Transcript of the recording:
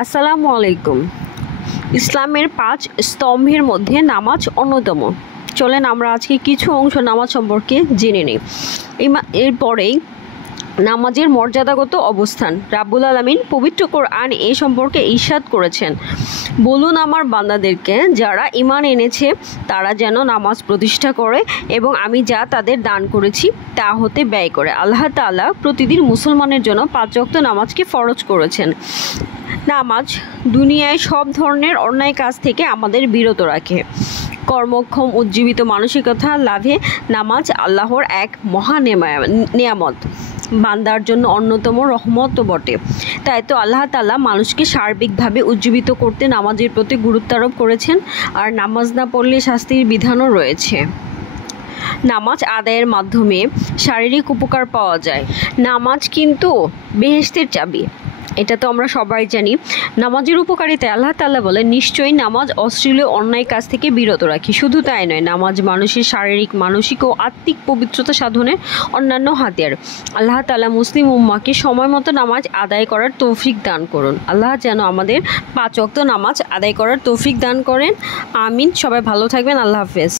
আসসালামু আলাইকুম। ইসলামের 5 স্তম্ভের মধ্যে নামাজ অন্যতম। চলেন আমরা আজকে কিছু অংশ নামাজ সম্পর্কে জেনে নিই। এরপরেই নামাজের মর্যাদাগত অবস্থান। রাব্বুল আলামিন পবিত্র কোরআন এ সম্পর্কে ইরশাদ করেছেন, বলুন আমার বান্দাদেরকে যারা ঈমান এনেছে তারা যেন নামাজ প্রতিষ্ঠা করে এবং আমি যা তাদের দান করেছি তা হতে ব্যয় করে। আল্লাহ তাআলা প্রতিদিন মুসলমানের জন্য 5 ওয়াক্ত নামাজকে ফরজ করেছেন। নামাজ দুনিয়ায় সব ধরনের অন্যায় কাজ থেকে আমাদের বিরত রাখে। কর্মক্ষম উজ্জীবিত মানসিকতা লাভে নামাজ আল্লাহর এক মহা নেয়ামত, বান্দার জন্য অন্যতম রহমতও বটে। তাই তো আল্লাহ তাআলা মানুষকে সার্বিকভাবে উজ্জীবিত করতে নামাজের প্রতি গুরুত্ব আরোপ করেছেন, আর নামাজ না পড়লে শাস্তির বিধানও রয়েছে। নামাজ আদায়ের মাধ্যমে শারীরিক উপকার পাওয়া যায়। নামাজ কিন্তু বেহেশতের চাবি, এটা তো আমরা সবাই জানি। নামাজের উপকারিতায় আল্লাহ তাআলা বলেন, নিশ্চয়ই নামাজ অশ্লীল অন্যায় কাজ থেকে বিরত রাখে। শুধু তাই নয়, নামাজ মানুষের শারীরিক, মানসিক ও আত্মিক পবিত্রতা সাধনের অন্যান্য হাতিয়ার। আল্লাহ তাআলা মুসলিম উম্মাহকে সময় মতো নামাজ আদায় করার তৌফিক দান করুন। আল্লাহ যেন আমাদের 5 ওয়াক্ত নামাজ আদায় করার তৌফিক দান করেন। আমিন। সবাই ভালো থাকবেন। আল্লাহ হাফেজ।